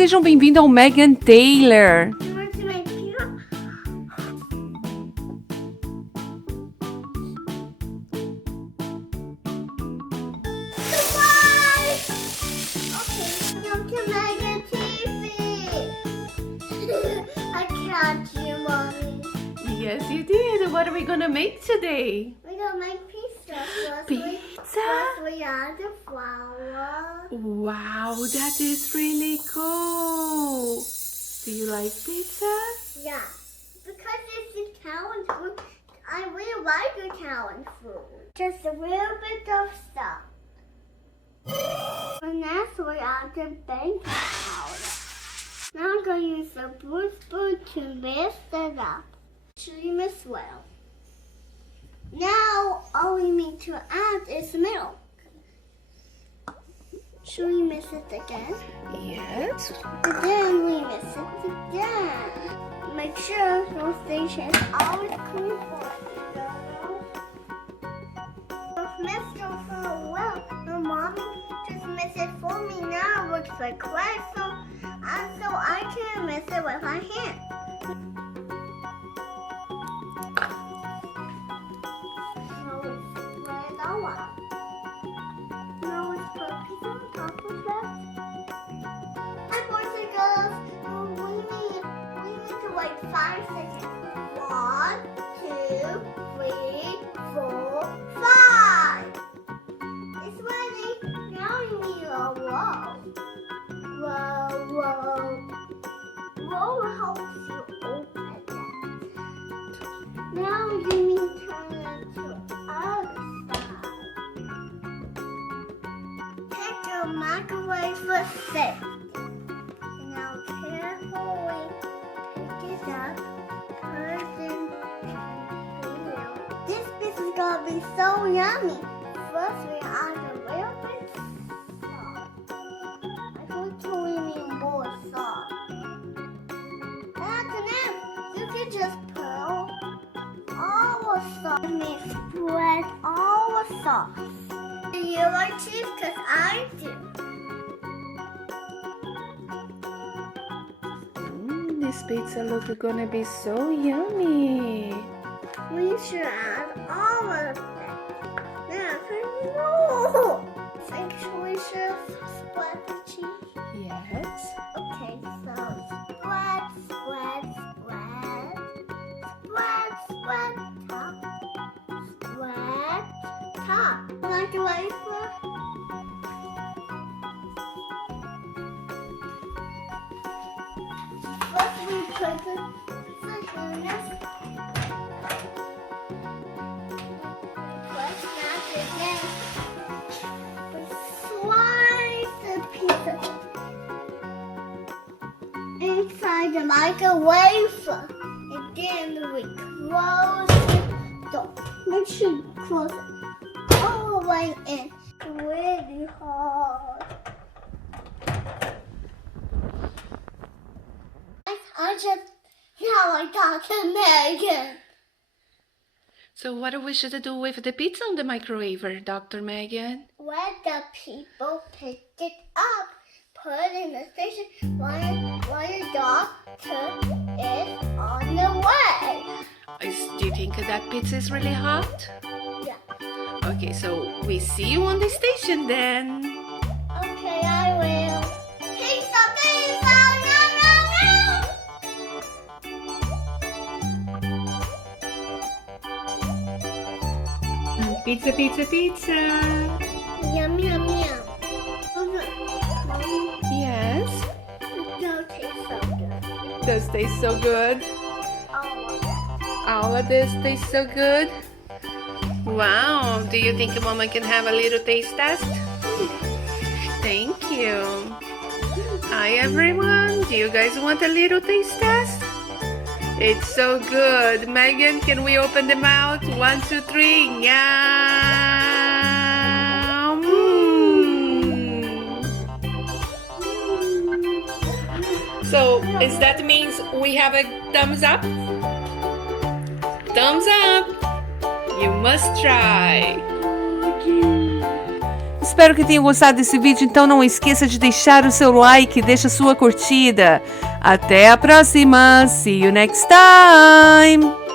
sejam bem-vindos ao Meghan Taylor. Yes, you did. What are we gonna make today? We're gonna make pizza. Pizza? We add the flour. Wow, that is really cool. Do you like pizza? Yeah, because it's Italian food. I really like Italian food. Just a little bit of stuff. And next we add the baking powder. Now I'm gonna use a blue spoon to mix it up. Cream as well. Now all we need to add is milk. Should we mix it again? Yes. And then we mix it again. Make sure those stations always clean for mixed it so well. My mommy just mix it for me now. It looks like clay, so I can mix it with my hand. Now let's put pizza on top of that. And boys and girls, we need to wait 5 seconds. 1, 2, 3, 4, 5. It's ready. Now we need a roll. Roll helps you open it. Now you need to turn it to other side. Take your microwave for 6. Now carefully pick it up, put it in the wheel. This pizza is gonna be so yummy. First we add a little bit salt. I think we need more salt. After that, you can just put all the sauce and spread all the sauce. Do you like cheese? Because I do. This pizza looks gonna be so yummy. We should add all of it. Now, no! Think we should spread the cheese? Yes. Okay, so spread, top. Spread, top. Like a wafer. First we put the sejonas. Let's not again. Slice the pizza inside the microwave. And then we close the door. Make sure you close it all the way in. Really hard. Now I got to Meghan. So what do we should do with the pizza on the microwave, Dr. Meghan? When the people picked it up, put it in the station while the doctor is on the way. Do you think that pizza is really hot? Yeah. Okay, so we see you on the station then. Okay, I will. Pizza, pizza, yum, yum, yum. Pizza, pizza, pizza. Yum, yum, yum. Yes. It does taste so good. Does taste so good. Oh, All of this tastes so good. Wow. Do you think Mama can have a little taste test? Thank you. Hi everyone. Do you guys want a little taste test? It's so good. Meghan, can we open the mouth? 1, 2, 3. Yum. So, is that means we have a thumbs up? Thumbs up. You must try. Espero que tenham gostado desse vídeo, então não esqueça de deixar o seu like, deixa a sua curtida. Até a próxima. See you next time.